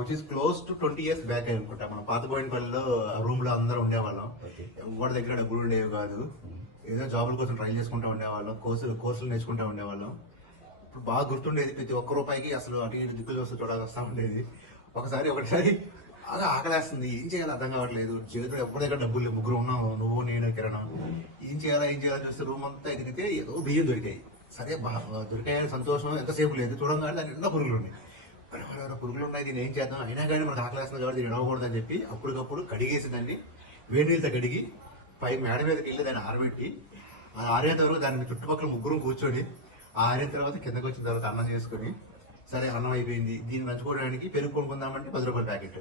Which is close to 20 years back అనుకుంటా. మన పాతబోయినపల్లిలో room లో అందరూ ఉండేవాళ్ళం. ఎవరి దగ్గర డబ్బులు ఉండేవి కాదు. ఏదో జాబుల కోసం ట్రై చేసుకుంటా ఉండేవాళ్ళం, కోర్సులు నేర్చుకుంటా ఉండేవాళ్ళం. ఇప్పుడు బాగా గుర్తుండేది, ప్రతి ఒక్క రూపాయికి అసలు అటు ఇటు దిక్కులు వస్తూ చూడాలి వస్తూ ఉండేది. ఒకసారి బాగా ఆకలేస్తుంది, ఏం చేయాలో అర్థం కావట్లేదు. చేతిలో ఎవరి దగ్గర డబ్బులు లేవు, ముగ్గురు ఉన్నాము, నువ్వు నేను కిరణం. ఏం చేయాలో చూస్తే రూమ్ అంతా ఎదిగితే ఏదో బియ్యం దొరికాయి. సరే దొరికాయని సంతోషం ఎంతసేపు లేదు, చూడంగానే దాని నిండా పురుగులు ఉన్నాయి. పురుగులు ఉన్నాయి, దీన్ని ఏం చేద్దాం, అయినా కానీ మనకు ఆకలేస్తుంది కాబట్టి దీన్ని ఇవ్వకూడదని చెప్పి అప్పటికప్పుడు కడిగేసి దాన్ని వేడి నీళ్ళతో కడిగి పై మేడ మీదకి వెళ్ళి దాన్ని ఆరబెట్టి, ఆ ఆరేంత వరకు దాని చుట్టుపక్కల ముగ్గురు కూర్చొని ఆ ఆరిన తర్వాత కిందకి వచ్చిన తర్వాత అన్నం చేసుకుని, సరే అన్నం అయిపోయింది, దీన్ని నంచుకోవడానికి పెరుగు కొనుక్కుందామంటే 10 రూపాయల ప్యాకెట్.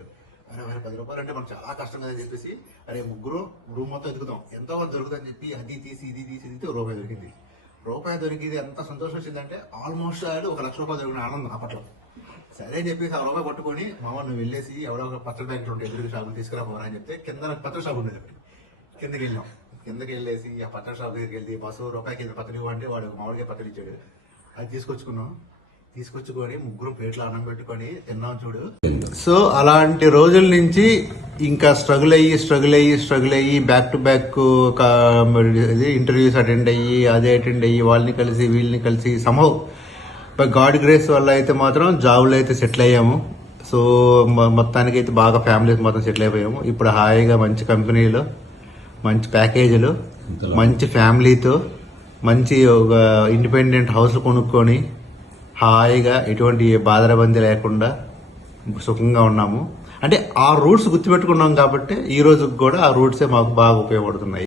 అరే 10 రూపాయలు అంటే మనకు చాలా కష్టం కదని చెప్పేసి అరే ముగ్గురు రూమ్ మొత్తం ఎదుగుతాం, ఎంతో కొంత దొరుకుతుందని చెప్పి అది తీసి ఇది రూపాయి దొరికింది. రూపాయి దొరికింది, ఎంత సంతోషం వచ్చిందంటే ఆల్మోస్ట్ ₹1,00,000 దొరికిన ఆనందం అప్పట్లో. సరే అని చెప్పి ఆ రూపాయి పట్టుకొని మామ నువ్వు వెళ్ళేసి ఎవరో ఒక పచ్చడి ప్యాకెట్ ఉంటే ఎదురు షాపులు తీసుకురా పోరా అని చెప్తే కింద నాకు పచ్చడి షాప్ ఉండేది. కిందకి వెళ్ళాం, కిందకి వెళ్ళేసి ఆ పచ్చడి షాప్ దగ్గరికి వెళ్ళి ₹1 కింద పచ్చడి ఇవ్వంటే వాడు మామిడిగా పచ్చడి ఇచ్చాడు. అది తీసుకొచ్చుకొని ముగ్గురు ప్లేట్లు అన్నం పెట్టుకొని తిన్నాం చూడు. సో అలాంటి రోజుల నుంచి ఇంకా స్ట్రగుల్ అయ్యి back to back interviews attend అయ్యి వీళ్ళని కలిసి సంహౌ బై గాడ్ గ్రేస్ వల్ల అయితే మాత్రం జాబులు అయితే సెటిల్ అయ్యాము. సో మొత్తానికి అయితే బాగా ఫ్యామిలీస్ మొత్తం సెటిల్ అయిపోయాము. ఇప్పుడు హాయిగా మంచి కంపెనీలో మంచి ప్యాకేజీలు, మంచి ఫ్యామిలీతో మంచి ఒక ఇండిపెండెంట్ హౌస్ కొనుక్కొని హాయిగా ఎటువంటి బాధరబంది లేకుండా సుఖంగా ఉన్నాము. అంటే ఆ రూట్స్ గుర్తుపెట్టుకున్నాం కాబట్టి ఈ రోజుకి కూడా ఆ రూట్సే మాకు బాగా ఉపయోగపడుతున్నాయి.